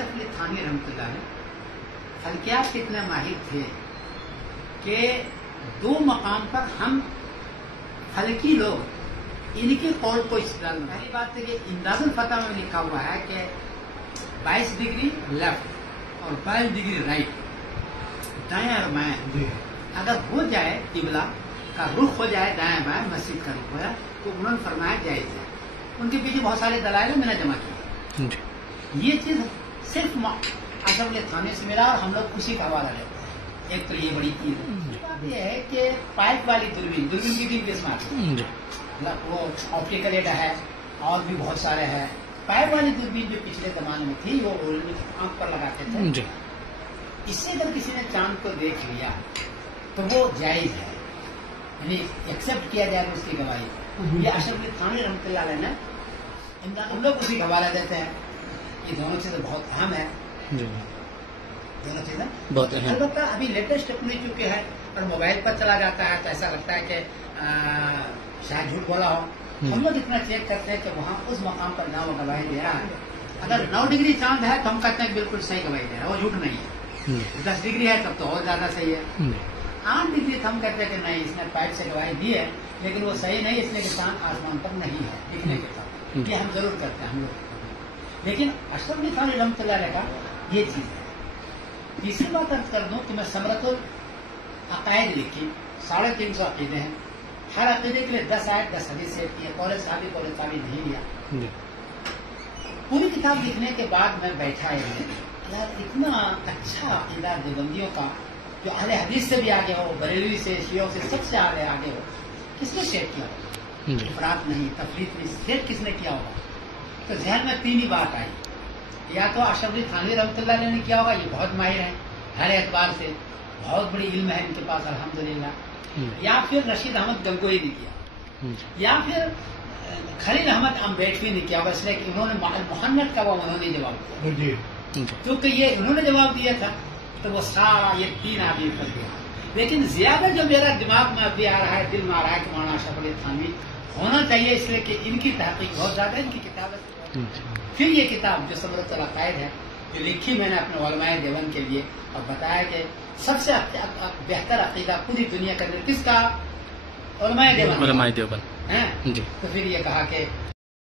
اشرف علی تھانوی رحمۃ اللہ علیہ فلکیات کے اتنے ماہر تھے کہ دو مقام پر ہم فلکی لوگ ان کے قول کو استدلال میں پہلی بات ہے کہ امداد الفتح میں لکھا ہوا ہے کہ 22 ڈگری لیفٹ اور 22 ڈگری رائٹ دائیں اور بائیں اگر ہو جائے قبلہ کا رخ ہو جائے دائیں بائیں مسجد کا رخ ہو جائے تو انہوں نے فرمایا جائز ہے. ان کے پیچھے بہت سارے دلائل میں نے جمع کیے. یہ چیز صرف اشرف علی تھانوی سے ملا اور ہم لوگ اسی کا حوالہ لیتے ہیں. ایک تو یہ بڑی چیز ہے. بات یہ ہے کہ پائپ والی دوربین کی 3 قسم آتی ہے. وہ آپٹیکل ایڈا ہے اور بھی بہت سارے ہیں. پائپ والی دوربین جو پچھلے زمانے میں تھی وہ آنکھ پر لگاتے تھے. اس سے اگر کسی نے چاند کو دیکھ لیا تو وہ جائز ہے, یعنی ایکسپٹ کیا جائے اس کی گواہی. یہ اشرف علی تھانوی رحمۃ اللہ علیہ نے ہم لوگ اسی کا حوالہ دیتے ہیں. یہ دونوں چیزیں بہت اہم ہے. دونوں چیزیں بہت اہم. البتہ ابھی لیٹسٹ ٹیکنالوجی چونکہ ہے اور موبائل پر چلا جاتا ہے تو ایسا لگتا ہے کہ شاید جھوٹ بولا ہو. ہم لوگ اتنا چیک کرتے ہیں کہ وہاں اس مقام پر نہ وہ گواہی دے رہا ہے. اگر 9 ڈگری چاند ہے تو ہم کہتے ہیں بالکل صحیح گواہی دے رہا ہے, وہ جھوٹ نہیں ہے. 10 ڈگری ہے تب تو اور زیادہ صحیح ہے. 8 ڈگری تو ہم کہتے ہیں کہ نہیں اس نے پائپ سے گواہی دی ہے لیکن وہ صحیح نہیں, اس لیے کہ چاند آسمان پر نہیں ہے دکھنے کے ساتھ. یہ ہم ضرور کرتے ہیں ہم لوگ. لیکن اشرف علی تھانوی رحمۃ اللہ علیہ کا یہ چیز ہے. تیسری بات ارد کر دوں کہ میں ثمرۃ العقائد لکھی 350 عقیدے ہیں. ہر عقیدے کے لیے 10 آیت 10 حدیث سیٹ کی ہے. کالج صحابی نہیں لیا. پوری کتاب لکھنے کے بعد میں بیٹھا یار اتنا اچھا عقیدہ دیوبندیوں کا جو اہل حدیث سے بھی آگے ہو, بریلوی سے شیعوں سے سب سے آگے ہو, کس نے سیٹ کیا ہوگا؟ افراط نہیں, تفریط نہیں, سیٹ کس نے کیا ہوگا؟ تو ذہن میں 3 ہی بات آئی. یا تو اشرف علی تھانوی رحمۃ اللہ علیہ نے کیا ہوگا, یہ بہت ماہر ہیں ہر اعتبار سے, بہت بڑی علم ہے ان کے پاس الحمدللہ. یا پھر رشید احمد گنگوئی نے کیا, یا پھر خلیل احمد امبیڈکری نے کیا ہوگا, اس لیے کہ انہوں نے محنت کا انہوں نے جواب دیا. کیونکہ یہ انہوں نے جواب دیا تھا تو وہ سارا یہ 3 آدمی کر دیا. لیکن زیادہ جو میرا دماغ میں ابھی آ رہا ہے, دل میں آ رہا ہے کہ مولانا اشرف علی تھانوی ہونا چاہیے, اس لیے کہ ان کی تحقیق بہت زیادہ ہے, ان کی کتابت. پھر یہ کتاب جو ثمرۃ العقائد ہے جو لکھی میں نے اپنے علماء دیوبند کے لیے اور بتایا کہ سب سے بہتر عقیدہ پوری دنیا کے اندر کس کا؟ علماء دیوبند. تو پھر یہ کہا کہ